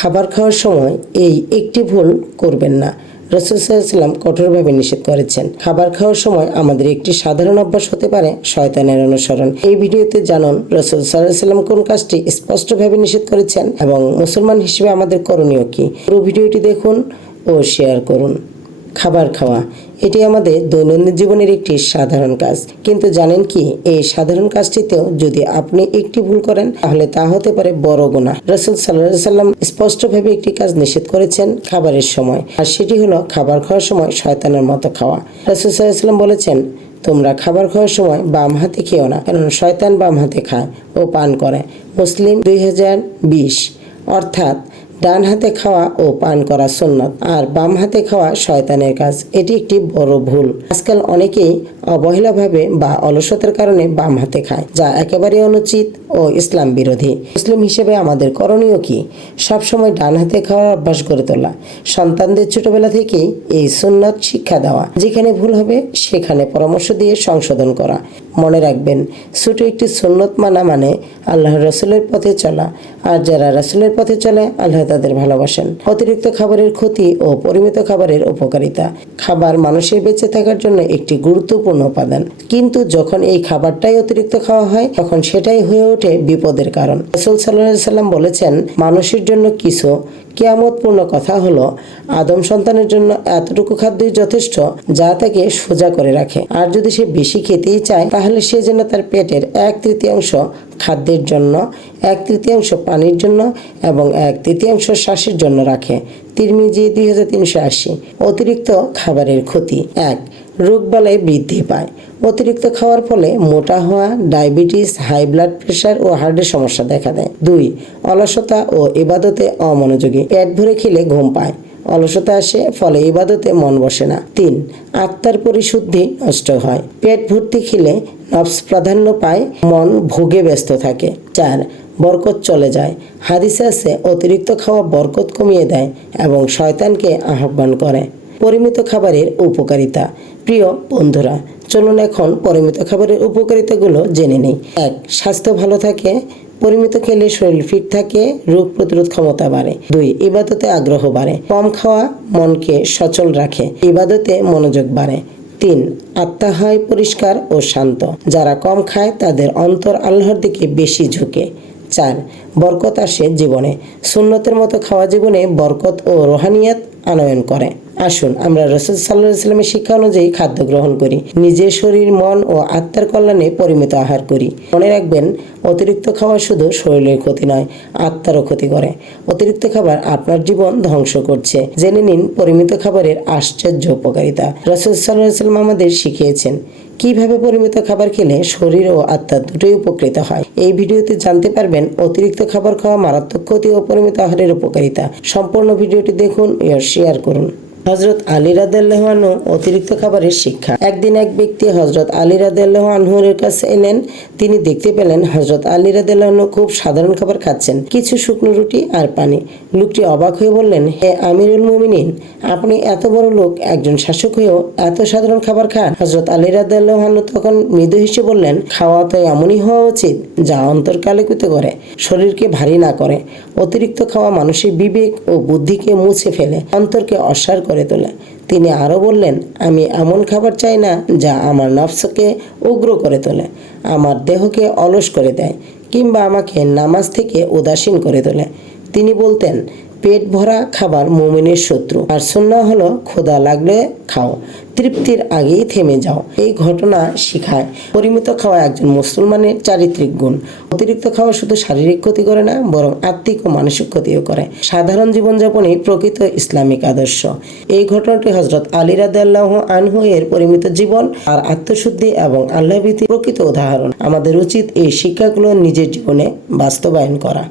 খাবার খাওয়ার সময় এই একটি ভুল করবেন না। রসুলাম কঠোরভাবে নিষেধ করেছেন। খাবার খাওয়ার সময় আমাদের একটি সাধারণ অভ্যাস হতে পারে শয়তানের অনুসরণ। এই ভিডিওতে জানুন রসুল সাল্লাম কোন কাজটি স্পষ্টভাবে নিষেধ করেছেন এবং মুসলমান হিসেবে আমাদের করণীয় কি। পুরো ভিডিওটি দেখুন ও শেয়ার করুন। খাবার খাওয়া। এটি আমাদের দৈনন্দিন জীবনের একটি সাধারণ কাজ। কিন্তু জানেন কি, এই সাধারণ কাজটিতেও যদি আপনি একটি ভুল করেন, তাহলে তা হতে পারে বড় গুণা রসুল সাল্লাহ সাল্লাম স্পষ্টভাবে একটি কাজ নিষেধ করেছেন খাবারের সময়। আর সেটি হলো খাবার খাওয়ার সময় শয়তানের মতো খাওয়া। রসুল সাল্লাহ সাল্লাম বলেছেন, তোমরা খাবার খাওয়ার সময় বাম হাতে খেও না, কারণ শয়তান বাম হাতে খায় ও পান করে। মুসলিম দুই হাজার বিশ, অর্থাৎ ডান হাতে খাওয়া ও পান করা সুন্নত, আর বাম হাতে খাওয়া শয়তানের কাজ। এটি একটি বড় ভুল। আজকাল অনেকেই অবহেলাভাবে বা অলসতার কারণে বাম হাতে খায়, যা একেবারে অনুচিত ও ইসলাম বিরোধী। মুসলিম হিসেবে আমাদের করণীয় কি? সবসময় ডান হাতে খাওয়ার অভ্যাস গড়ে তোলা। সন্তানদের ছোটবেলা থেকেই এই সুন্নত শিক্ষা দেওয়া। যেখানে ভুল হবে, সেখানে পরামর্শ দিয়ে সংশোধন করা। মনে রাখবেন, ছোট একটি সুন্নত মানা মানে আল্লাহ রসুলের পথে চলা, আর যারা রসুলের পথে চলে, আল্লাহ তাদের ভালোবাসেন। অতিরিক্ত খাবারের ক্ষতি ও পরিমিত খাবারের উপকারিতা। খাবার মানুষের বেঁচে থাকার জন্য একটি গুরুত্বপূর্ণ উপাদান। কিন্তু যখন এই খাবারটাই অতিরিক্ত খাওয়া হয়, তখন সেটাই হয়ে ওঠে বিপদের কারণ। রসুল সাল্লাম বলেছেন, মানুষের জন্য কিছু কেয়ামতপূর্ণ কথা হলো, আদম সন্তানের জন্য এতটুকু খাদ্যই যথেষ্ট যা তাকে সোজা করে রাখে। আর যদি সে বেশি খেতেই চায়, তাহলে সে যেন তার পেটের এক তৃতীয়াংশ খাদ্যের জন্য, এক তৃতীয়াংশ পানির জন্য এবং এক তৃতীয়াংশ শ্বাসের জন্য রাখে। তিরমিজি দুই হাজার তিনশো আশি, অতিরিক্ত খাবারের ক্ষতি। এক রোগবালাই বৃদ্ধি পায়। অতিরিক্ত খাওয়ার ফলে মোটা হওয়া, ডায়াবেটিস, হাই ব্লাড প্রেশার ও হার্টের সমস্যা দেখা দেয়। দুই, অলসতা ও ইবাদতে অমনোযোগী। পেট ভরে খেলে ঘুম পায়। অলসতা আসে, ফলে ইবাদতে মন বসে না। তিন, আত্মার পরিশুদ্ধি নষ্ট হয়। পেট ভর্তি খেলে নবস প্রাধান্য পায়, মন ভোগে ব্যস্ত থাকে। চার, বরকত চলে যায়। হাদিসে আছে, অতিরিক্ত খাওয়া বরকত কমিয়ে দেয় এবং শয়তানকে আহ্বান করে। পরিমিত খাবারের উপকারিতা। প্রিয় বন্ধুরা, চলুন এখন পরিমিত খাবারের উপকারিতাগুলো জেনে নেই। এক, স্বাস্থ্য ভালো থাকে পরিমিত খেলে শরীর ফিট থাকে, রোগ প্রতিরোধ ক্ষমতা বাড়ে। দুই, ইবাদতে আগ্রহ বাড়ে। কম খাওয়া মনকে সচল রাখে, ইবাদতে মনোযোগ বাড়ে। তিন আত্মা হয় পরিষ্কার ও শান্ত। যারা কম খায়, তাদের অন্তর আল্লাহর দিকে বেশি ঝুঁকে। চার, বরকত আসে জীবনে। সুন্নতের মতো খাওয়া জীবনে বরকত ও রোহানিয়াত আনয়ন করে। আসুন, আমরা রসুল সাল্লাহ ইসলামের শিক্ষা অনুযায়ী খাদ্য গ্রহণ করি। নিজের শরীর, মন ও আত্মার কল্যাণে পরিমিত আহার করি। মনে রাখবেন, অতিরিক্ত খাওয়া শুধু শরীরের ক্ষতি নয়, আত্মারও ক্ষতি করে। অতিরিক্ত খাবার আপনার জীবন ধ্বংস করছে। জেনে নিন, পরিমিত খাবারের আশ্চর্য উপকারিতা। রসুল সাল্লাহ সাল্লাম আমাদের শিখিয়েছেন, কীভাবে পরিমিত খাবার খেলে শরীর ও আত্মা দুটোই উপকৃত হয়। এই ভিডিওতে জানতে পারবেন, অতিরিক্ত খাবার খাওয়া মারাত্মক ক্ষতি ও পরিমিত আহারের উপকারিতা। সম্পূর্ণ ভিডিওটি দেখুন শেয়ার করুন। হজরত আলী রাদেল্লাহ আনহু অতিরিক্ত খাবারের শিক্ষা। একদিন এক ব্যক্তি হজরত আলী রাদেল্লাহ আনহুর কাছে এলেন, তিনি দেখতে পেলেন হজরত আলী রাদেল্লাহ খুব সাধারণ খাবার খাচ্ছেন, কিছু শুকনো রুটি আর পানি। লোকটি অবাক হয়ে বললেন, হে আমিরুল মুমিনিন, আপনি এত বড় লোক, একজন শাসক হয়েও এত সাধারণ খাবার খান। হজরত আলী রাদেল্লাহ আনহু তখন মৃদু হেসে বললেন, খাওয়া তো এমনই হওয়া উচিত, যা অন্তর কালিকুত করে, শরীরকে ভারী না করে। অতিরিক্ত খাওয়া মানুষের বিবেক ও বুদ্ধিকে মুছে ফেলে, অন্তরকে অসার করে তোলে। তিনি আরও বললেন, আমি এমন খাবার চাই না যা আমার নফসকে উগ্র করে তোলে, আমার দেহকে অলস করে দেয়, কিংবা আমাকে নামাজ থেকে উদাসীন করে তোলে। তিনি বলতেন পেট ভরা খাবার মুমিনের শত্রু। আর সুন্না হলো, ক্ষুধা লাগলে খাও, তৃপ্তির আগেই থেমে যাও। এই ঘটনা শিখায় পরিমিত খাওয়া একজন মুসলমানের চারিত্রিক গুণ। অতিরিক্ত খাওয়া শুধু শারীরিক ক্ষতি করে না, বরং আত্মিক ও মানসিক ক্ষতিও করে। সাধারণ জীবনযাপনই প্রকৃত ইসলামিক আদর্শ। এই ঘটনাটি হজরত আলী রাদাল্লাহ আনহু এর পরিমিত জীবন আর আত্মশুদ্ধি এবং আল্লাহভীতি প্রকৃত উদাহরণ। আমাদের উচিত এই শিক্ষাগুলো নিজের জীবনে বাস্তবায়ন করা।